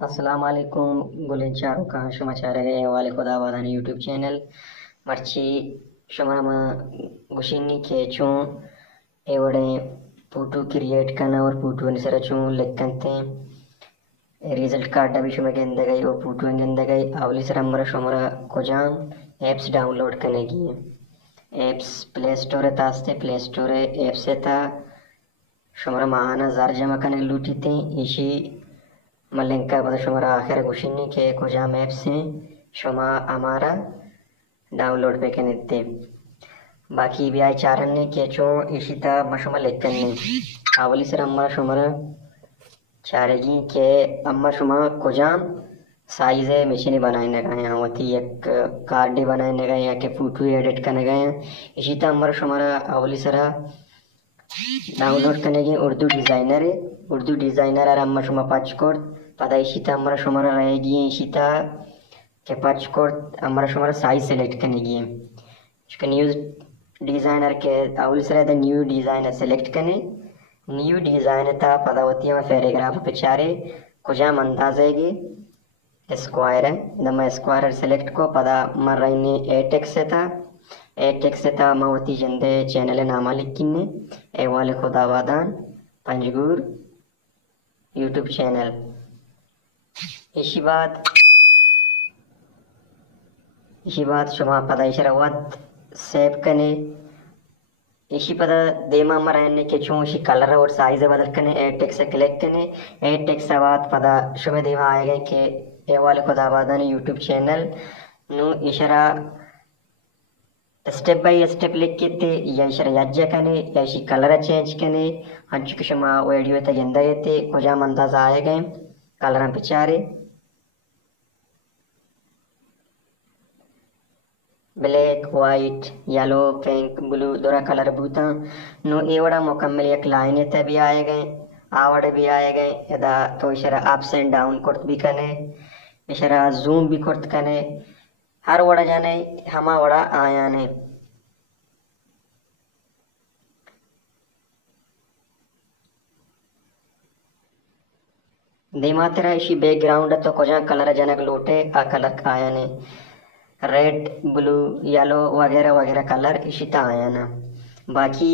अस्सलाम वालेकुम गुलिन चारों का समाचार है वाले खुदा वादानी यूट्यूब चैनल मर्ची शमरमा गुशिनी के चूं एवड़े फोटो क्रिएट करना और फोटो निसरा चूं लेकंते रिजल्ट कार्ड अभी शुमे के अंदर गई और फोटो के अंदर गई अवली सर हमरा शमरा कोजाम ऐप्स डाउनलोड करने की ऐप्स प्ले स्टोर तास्ते प्ले स्टोर ऐप से था शमरा महाना जार जमा करने लूटी थी इसी मलिंका बता शुमारा आखिर गुशिनी के कोजाम ऐप से शुमा हमारा डाउनलोड पे करने थे बाकी भी आए चारन ने के चो इशिता मशुमा लेकन ने आवली सर अम्मा शुमारा चारेगी के अम्मा शुमा कोजाम साइज है मशीन बनाने गए हैं होती एक कार्ड बनाने गए हैं के फोटो एडिट करने गए हैं इशिता अम्मा शुमारा आवली सर डाउनलोड करने की उर्दू डिज़ाइनर और अम्मा शुमा पाँच कोड पता इशिता अम्मा शुमारा रहेगी इशिता के पाँच कोड अम्मा शुमारा साइज सेलेक्ट करने की इसका न्यू डिज़ाइनर के अवल सर न्यू डिज़ाइनर सेलेक्ट करने न्यू डिज़ाइन था पता होती है पैराग्राफ पे चारे कुजाम अंदाजेगी स्क्वायर है दम स्क्वायर सेलेक्ट को पता मर रही ए टेक्स से था मवती जंदे चैनल नामा लिखिने ए वाले खुदावादान पंजगूर यूट्यूब चैनल इसी बात शुमा पता इशरवत सेव कने इसी पता देमा मरने के चूं इसी कलर और साइज बदल कने ए टेक्स क्लिक कने ए टेक्स बात पता शुमे देवा आएगा कि ए वाले खुदावादान यूट्यूब चैनल नु इशरा स्टेप बाय स्टेप लिख के या इशरा यज्जा कने या इसी कलर चेंज कने हंचु कुशमा वीडियो ते गंदा येते कुजाम अंदाजा आएगा कलर पिचारे black white yellow pink blue दोरा कलर बूता नो एवड़ा मुकम्मल एक लाइन येते भी आए गए आवड़े भी आए गए यदा तो इशरा अप्स एंड डाउन करत भी कने इशरा जूम भी करत कने हर वड़ा जाने हमा वड़ा आया ने दिमा तेरा इसी बैकग्राउंड तो कोजा कलर जनक लोटे आ कलर आया ने रेड ब्लू येलो वगैरह वगैरह कलर इशिता आया ना बाकी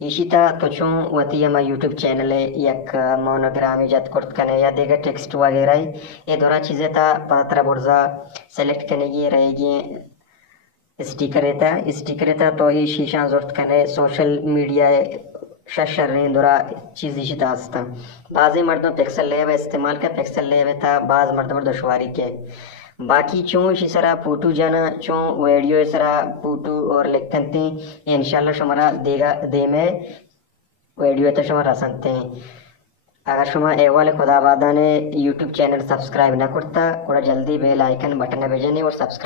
इशिता तो चूं वती हमा यूट्यूब चैनल है एक मोनोग्राम इजाद करत कने या देगा टेक्स्ट वगैरह ये दोरा चीज़ें था पात्रा बुर्जा सेलेक्ट करने की रहेगी स्टिकर रहता तो ही शीशा जरूरत कने सोशल मीडिया शशर ने दोरा चीज़ इशिता आस्ता बाज़ी मर्दों पिक्सल ले इस्तेमाल का पिक्सल ले था बाज़ मर्दों दुश्वारी के बाकी चूं इसी सरा फोटो जाना चूं वीडियो सरा फोटो और लिखते हैं इंशाल्लाह शुमारा देगा दे में वीडियो तो शुमारा सकते हैं अगर शुमा ए वाले खुदाबादा ने यूट्यूब चैनल सब्सक्राइब ना करता और जल्दी बेल आइकन बटन भेजने और सब्सक्राइब